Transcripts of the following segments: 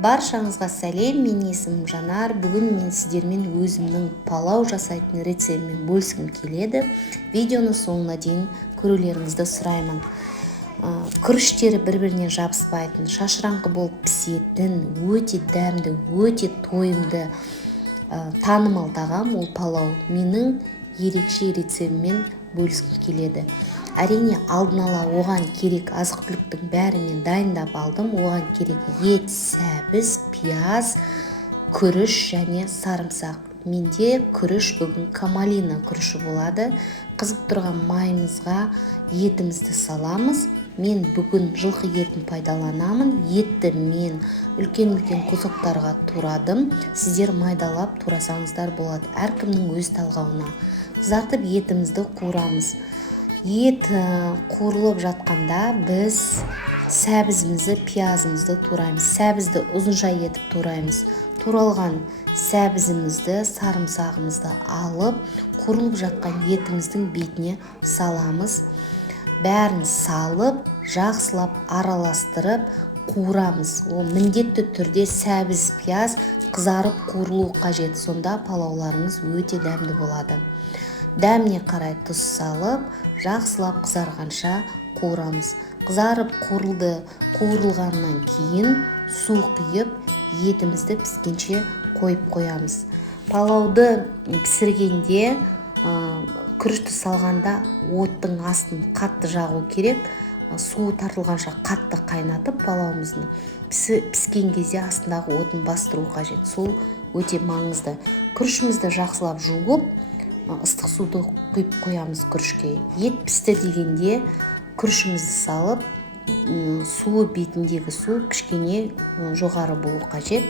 Баршаңызға сәлем, мен есімім Жанар. Бүгін мен сіздермен өзімнің палау жасайтын рецептіммен бөліскім келеді. Видеоны соңына дейін көрулеріңізді сұраймын. Күріштері бір-біріне жабыспайтын, шашыраңқы болып пісетін, өте дәмді, өте тойымды танымал тағам ол палау. Менің ерекше рецептіммен бөліскім келеді. Әрине, алдын ала оған керек азық-түліктің бәрін мен дайындап алдым. Оған керек ет, сәбіз, пияз, күріш және сарымсақ. Менде күріш бүгін камалина күріші болады. Қызып тұрған майымызға етімізді саламыз. Мен бүгін жылқы етін пайдаланамын. Етті мен үлкен-үлкен кусоктарға турадым. Сіздер майдалап турасаңыздар болады. Әркімнің өз талғауына. Қызартып етімізді қуырамыз. Ет қуырылып жатқанда біз сәбізімізді, пиязымызды тураймыз. Сәбізді ұзынша етіп тураймыз. Туралған сәбізімізді, сарымсағымызды алып, қуырылып жатқан етіміздің бетіне саламыз. Бәрін салып, жақсылап араластырып қуырамыз. Ол міндетті түрде сәбіз, пияз қызарып қуырылу қажет. Сонда палауларыңыз өте дәмді болады. Дәміне қарай тұз салып, жақсылап қызарғанша қуырамыз. Қызарып қуырылғаннан кейін су құйып, етімізді піскенше қойып қоямыз. Палауды пісіргенде, күрішті салғанда оттың астын қатты жағу керек. Су тартылғанша қатты қайнатып палауымыздың піскен кезде астындағы отын бастыру қажет. Сол өте маңызды. Күрішімізді жақсылап жуып, ыстық суды құйып қоямыз күрішке. Ет пісті дегенде күрішімізді салып, суы бетіндегі су кішкене жоғары болу қажет.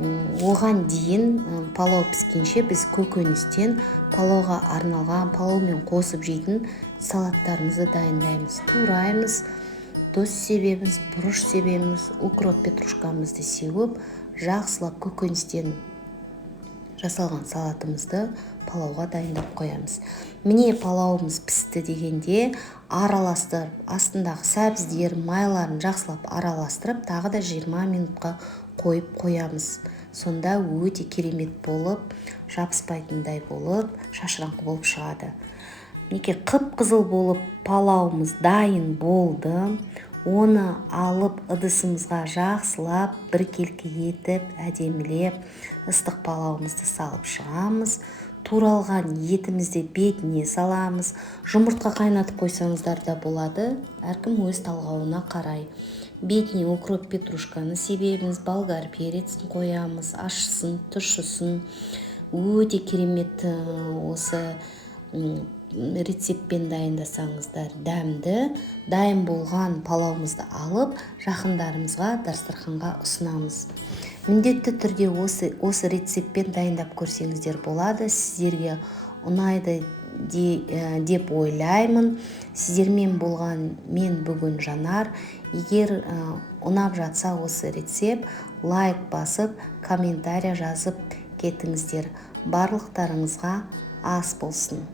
Оған дейін палау піскенше біз көкөністен палауға арналған, палаумен қосып жейтін салаттарымызды дайындаймыз. Тураймыз, тұз себеміз, бұрыш себеміз, укроп, петрушкамызды сеуіп, жақсылап көкөністен жасалған салатымызды палауға дайындап қоямыз. Міне палауымыз пісті дегенде араластырып, астындағы сәбіздер, майларын жақсылап араластырып, тағы да 20 минутқа қойып қоямыз. Сонда өте керемет болып, жабыспайтындай болып, шашыраңқы болып шығады. Неке қып-қызыл болып палауымыз дайын болды. Оны алып ыдысымызға жақсылап, біркелкі етіп, әдемілеп, ыстық палауымызды салып шығамыз. Туралған етімізді бетіне саламыз. Жұмыртқа қайнатып қойсаңыздар да болады. Әркім өз талғауына қарай. Бетіне укроп, петрушканы себеміз, болгар перецін қоямыз, ащысын, тұщысын. Өте керемет осы рецептпен дайындасаңыздар дәмді. Дайын болған палауымызды алып, жақындарымызға дастарханға ұсынамыз. Міндетті түрде осы рецептпен дайындап көрсеңіздер болады. Сіздерге ұнайды деп ойлаймын. Сіздермен болған мен бүгін Жанар. Егер ұнап жатса осы рецепт, лайк басып, комментария жазып кетіңіздер. Барлықтарыңызға ас болсын.